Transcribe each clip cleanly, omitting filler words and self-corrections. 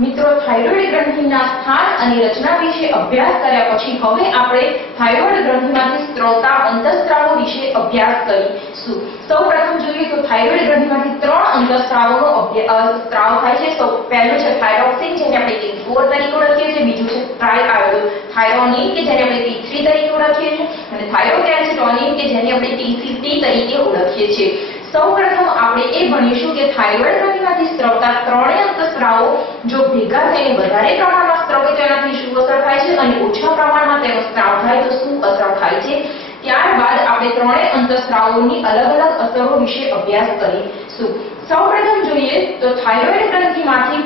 મિત્રો થાઇરોઇડ ગ્રંથિના સ્થાન અને રચના વિશે અભ્યાસ કર્યા પછી હવે આપણે થાઇરોઇડ ગ્રંથિમાંથી સ્ત્રોતા અંતઃસ્ત્રાવો વિશે અભ્યાસ કરીશું। સૌપ્રથમ જોઈએ તો થાઇરોઇડ ગ્રંથિમાંથી ત્રણ અંતઃસ્ત્રાવોનો સ્ત્રાવ થાય છે। તો પહેલું છે થાઇરોક્સિન જેને આપણે T4 તરીકે ઓળખીએ છીએ, બીજું છે થાઇરોનિન કે જેને આપણે T3 તરીકે ઓળખીએ છીએ અને થાઇરોકેલ્સિટોનિન કે જેને આપણે TCT તરીકે ઓળખીએ છીએ। સૌપ્રથમ આપણે એ ભણીશું કે થાઇરોઇડ ગ્રંથિમાંથી સ્ત્રાવતા ત્રણેય અંતઃસ્ત્રાવો જો ભેગા થઈને વધારે પ્રમાણમાં સ્ત્રાવે તો એનાથી શું અસર થાય છે અને ઓછા પ્રમાણમાં તેનો સ્ત્રાવ થાય તો શું અસર થાય છે। ત્યારબાદ આપણે ત્રણેય અંતઃસ્ત્રાવોની અલગ અલગ અસરો વિશે અભ્યાસ કરીશું। સૌપ્રથમ જોઈએ તો થાઇરોઇડ ગ્રંથિમાંથી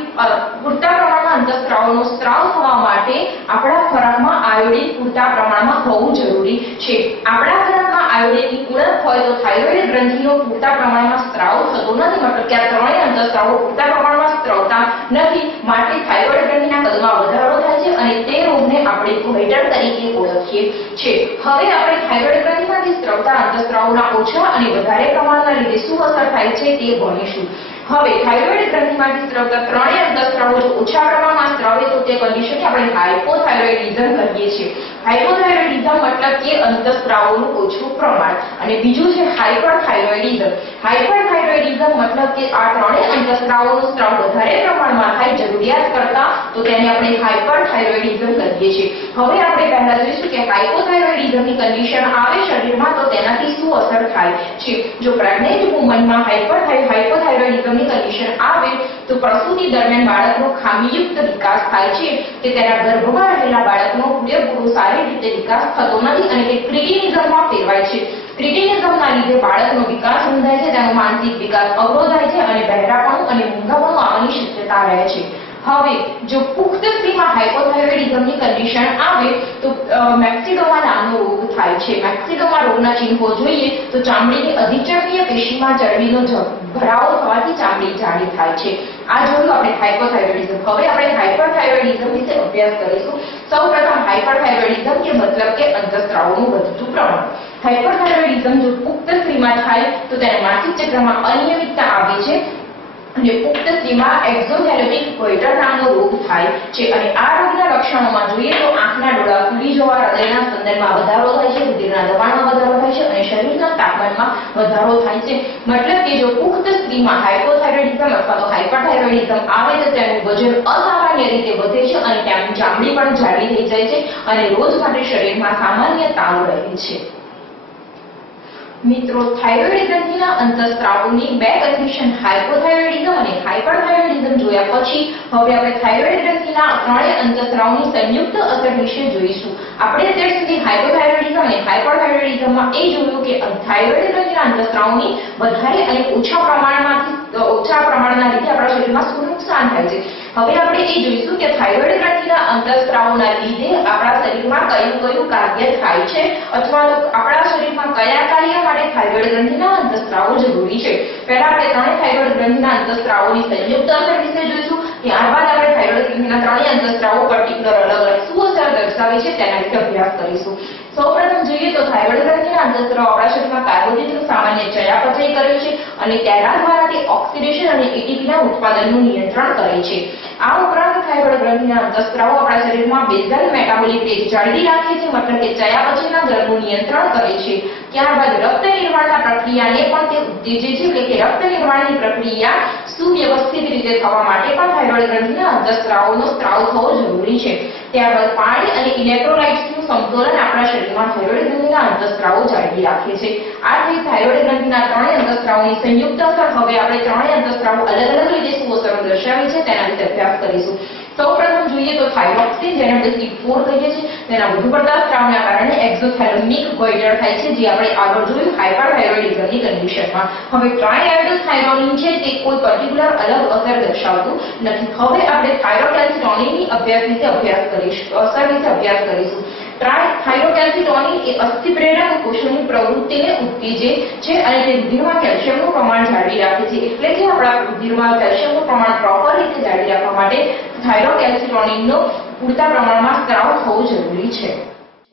પૂરતા પ્રમાણમાં અંતઃસ્ત્રાવોનો સ્ત્રાવ થવા માટે આપણા ખોરાકમાં આયોડિન પૂરતા પ્રમાણમાં હોવું જરૂરી છે। આપણા ખોરાકમાં આયોડિનની ઉણપ હોય તો થાઇરોઇડ ગ્રંથિનો પૂરતા પ્રમાણમાં સ્ત્રાવ થતો નથી, મતલબ કે આ ત્રણેય અંતઃસ્ત્રાવો પૂરતા પ્રમાણમાં સ્ત્રાવતા નથી, માટે થાઇરોઇડ ગ્રંથિના કદમાં વધારો થાય છે અને તે રોગને આપણે ગોઈટર તરીકે ઓળખીએ છીએ। હવે આપણે થાઇરોઇડ ગ્રંથિમાંથી સ્ત્રાવતા અંતઃસ્ત્રાવોના ઓછા અને વધારે પ્રમાણના લીધે શું અસર થાય છે તે ભણીશું। હવે થાઇરોઇડ ગ્રંથિમાંથી સ્ત્રાવતા ત્રણેય અંતઃસ્ત્રાવો જો ઓછા પ્રમાણમાં સ્ત્રાવે તો તે કન્ડિશનને આપણે હાઇપોથાઇરોઇડિઝમ કહીએ છીએ। હાઇપોથાઇરોઇડિઝમ મતલબ કે અંતઃસ્ત્રાવોનું ઓછું પ્રમાણ અને બીજું છે હાઇપરથાઇરોઇડિઝમ। હાઇપરથાઇરોઇડિઝમ મતલબ કે આ ત્રણેય અંતઃસ્ત્રાવોનો સ્ત્રાવ વધારે પ્રમાણમાં થાય જરૂરિયાત કરતા તો તેને આપણે હાઇપરથાઇરોઇડિઝમ કહીએ છીએ। હવે આપણે પહેલા જોઈશું કે હાઇપોથાઇરોઇડિઝમની કન્ડિશન આવે શરીરમાં તો તેનાથી શું અસર થાય છે। જો પ્રેગ્નન્ટ વુમનમાં હાઇપોથાઇરોઇડિઝમની કન્ડિશન આવે તો પ્રસૂતિ દરમિયાન બાળકનો ખામીયુક્ત વિકાસ થાય છે કે તેના ગર્ભમાં રહેલા બાળકનો પૂરેપૂરો સારી રીતે વિકાસ થતો નથી અને તે ક્રિટિનિઝમમાં ફેરવાય છે। ક્રિટિનિઝમના લીધે બાળકનો વિકાસ રૂંધાય છે, તેનો માનસિક વિકાસ અવરોધાય છે અને બહેરાપણું અને મૂંગાપણું આવવાની શક્યતા રહે છે। હવે જો પુખ્ત સ્ત્રીમાં હાઇપોથાઇરોઇડિઝમની કન્ડિશન આવે તો મેક્સિડોમા નામનો રોગ થાય છે। મેક્સિડોમા રોગના ચિહ્નો જોઈએ તો ચામડીની અધિચર્બીય પેશીમાં ચરબીનો ભરાવો થવાથી ચામડી જાડી થાય છે। આ જોયું આપણે હાઇપોથાઇરોઇડિઝમ। હવે આપણે હાઇપરથાઇરોઇડિઝમ વિશે અભ્યાસ કરીશું। સૌપ્રથમ હાઇપરથાઇરોઇડિઝમ કે મતલબ કે અંતઃસ્ત્રાવોનું વધતું પ્રમાણ। હાઇપરથાઇરોઇડિઝમ જો પુખ્ત સ્ત્રીમાં થાય તો તેને માસિક ચક્રમાં અનિયમિતતા આવે છે અને પુખ્ત સ્ત્રીમાં એક્ઝોથેલેમિક ગોઈટર નામનો રોગ થાય છે અને આ રોગના લક્ષણોમાં જોઈએ તો આંખના ડોળા ફૂલી જવા, હૃદયના સ્પંદનમાં વધારો થાય છે, રુધિરના દબાણમાં વધારો થાય છે અને શરીરના તાપમાનમાં વધારો થાય છે। મતલબ કે જો પુખ્ત સ્ત્રીમાં હાઇપોથાઇરોઇડિઝમ અથવા તો હાઇપરથાઇરોઇડિઝમ આવે તો તેનું વજન અસામાન્ય રીતે વધે છે અને તેમની ચામડી પણ જાડી થઈ જાય છે અને રોજ માટે શરીરમાં સામાન્ય તાવ રહે છે। મિત્રો થાઇરોઇડ ગ્રંથિના અંતઃસ્ત્રાવોની બે કન્ડિશન હાઇપોથાઇરોઇડિઝમ અને હાઇપરથાઇરોઇડિઝમ જોયા પછી હવે આપણે થાઇરોઇડ ગ્રંથિના ત્રણેય અંતઃસ્ત્રાવોની સંયુક્ત અસર વિશે જોઈશું। આપણે અત્યાર સુધી હાઇપોથાઇરોઇડિઝમ અને હાઇપરથાઇરોઇડિઝમમાં એ જોયું કે થાઇરોઇડ ગ્રંથિના અંતઃસ્ત્રાવોની વધારે અને ઓછા પ્રમાણના લીધે આપણા શરીરમાં શું નુકસાન થાય છે। હવે આપણે એ જોઈશું કે થાઇરોઇડ ગ્રંથિના અંતઃસ્ત્રાવોના લીધે આપણા શરીરમાં કયું કાર્ય થાય છે અથવા તો આપણા શરીરમાં કયા કાર્ય માટે થાઇરોઇડ ગ્રંથિના અંતઃસ્ત્રાવો જરૂરી છે। પહેલા આપણે ત્રણેય થાઇરોઇડ ગ્રંથિના અંતઃસ્ત્રાવોની સંયુક્ત અસર વિશે જોઈશું, ત્યારબાદ આપણે થાઇરોઇડ ગ્રંથિના ત્રણેય અંતઃસ્ત્રાવો પર્ટિક્યુલર અલગ અલગ શું અસર દર્શાવે છે તેના વિશે અભ્યાસ કરીશું। સૌપ્રથમ જોઈએ તો થાઇરોઇડ ગ્રંથિના અંતઃસ્ત્રાવો આપણા શરીરમાં કાર્બોદિત સામાન્ય ચયાપચય કરે છે અને તેના દ્વારા તે ઓક્સિડેશન અને એટીપીના ઉત્પાદનનું નિયંત્રણ કરે છે। આ ઉપરાંત થાઇરોઇડ ગ્રંથિના અંતઃસ્ત્રાવો આપણા શરીરમાં બેઝલ મેટાબોલિક રેટ જાળવી રાખે છે, મતલબ કે ચયાપચયના દરનું નિયંત્રણ કરે છે। ત્યારબાદ રક્ત નિર્માણના પ્રક્રિયાને પણ તે ઉત્તેજે છે, એટલે કે રક્ત નિર્માણની પ્રક્રિયા સુવ્યવસ્થિત રીતે થવા માટે પણ થાઇરોઇડ ગ્રંથિના અંતઃસ્ત્રાવોનો સ્ત્રાવ થવો જરૂરી છે। ત્યારબાદ પાણી અને ઇલેક્ટ્રોલાઇટ્સનું સમતોલન આપણા શરીરમાં થાઇરોઇડ ગ્રંથિના અંતઃસ્ત્રાવો જાળવી રાખે છે। આથી થાઇરોઇડ ગ્રંથિના ત્રણેય અંતઃસ્ત્રાવોની સંયુક્ત અસર હવે આપણે ત્રણેય અંતઃસ્ત્રાવો અલગ અલગ રીતે શું અસરો દર્શાવે છે તેના વિશે અભ્યાસ કરીશું। સૌપ્રથમ જોઈએ તો થાઇરોક્સિન જેને આપણે T4 કહીએ છીએ તેના વધુ પડતા સ્ત્રાવના કારણે એક્ઝોથેલેમિક ગોઈટર થાય છે, જે આપણે આગળ જોયું હાઇપરથાઇરોઇડિઝમની કન્ડિશનમાં। હવે ટ્રાઇઆયોડોથાઇરોનિન છે તે કોઈ પર્ટિક્યુલર અલગ અસર દર્શાવતું નથી। હવે આપણે થાઇરોકેલ્સિટોનિનની અસર વિશે અભ્યાસ કરીશું। થાઇરોકેલ્સિટોનિન એ અસ્થિપ્રેરક કોષોની પ્રવૃત્તિને ઉત્તેજે છે અને તે રુધિરમાં કેલ્શિયમનું પ્રમાણ જાળવી રાખે છે, એટલે કે આપણા રુધિરમાં કેલ્શિયમનું પ્રમાણ પ્રોપર રીતે જાળવી રાખવા માટે થાઇરોકેલ્સિટોનિનનો પૂરતા પ્રમાણમાં સ્ત્રાવ થવો જરૂરી છે।